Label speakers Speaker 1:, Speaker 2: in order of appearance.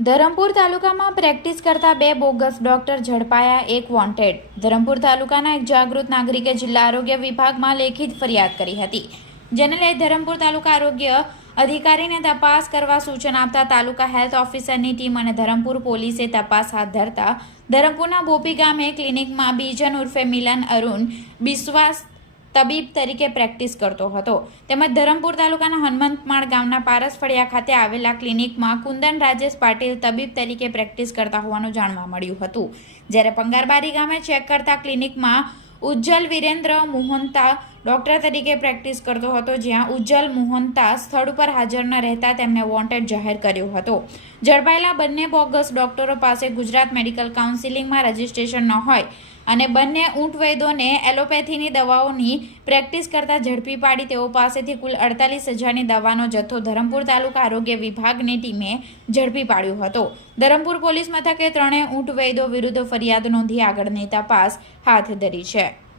Speaker 1: ધરમપુર તાલુકામાં પ્રેક્ટિસ કરતા બે બોગસ ડોક્ટર ઝડપાયા એક વોન્ટેડ ધરમપુર તાલુકાના એક જાગૃત નાગરિકે જિલ્લા આરોગ્ય વિભાગમાં લેખિત ફરિયાદ કરી હતી. જેને લઈ ધરમપુર તાલુકા આરોગ્ય અધિકારીને તપાસ કરવા સૂચન આપતા તાલુકા હેલ્થ ઓફિસરની ટીમ અને ધરમપુર પોલીસે તપાસ હાથ ધરતા ધરમપુરના બોપી ગામે ક્લિનિકમાં બીજન ઉર્ફે મિલન અરુણ બિશ્વાસ તબીબ તરીકે પ્રેક્ટિસ કરતો હતો. તેમજ ધરમપુર તાલુકાના હનુમંતમાળ ગામના પારસ ફળિયા ખાતે આવેલા ક્લિનિકમાં કુંદન રાજેશ પાટીલ તબીબ તરીકે પ્રેક્ટિસ કરતા હોવાનું જાણવા મળ્યું હતું. જ્યારે પંગારબારી ગામે ચેક કરતા ક્લિનિકમાં ઉજ્જવલ વિરેન્દ્ર મોહનતા ડોક્ટર તરીકે પ્રેક્ટિસ કરતો હતો જ્યાં ઉજ્જલ મોહનતા સ્થળ ઉપર હાજર ન રહેતા તેમને વોન્ટેડ જાહેર કર્યો હતો. ઝડપાયેલા બંને બોગસ ડોક્ટરો પાસે ગુજરાત મેડિકલ કાઉન્સિલિંગમાં રજિસ્ટ્રેશન ન હોય અને બંને ઊંટવૈદોને એલોપેથીની દવાઓની પ્રેક્ટિસ કરતા ઝડપી પાડી તેઓ પાસેથી કુલ અડતાલીસ હજારની દવાનો જથ્થો ધરમપુર તાલુકા આરોગ્ય વિભાગની ટીમે ઝડપી પાડ્યો હતો. ધરમપુર પોલીસ મથકે ત્રણેય ઊંટવૈદો વિરુદ્ધ ફરિયાદ નોંધી આગળની તપાસ હાથ ધરી છે.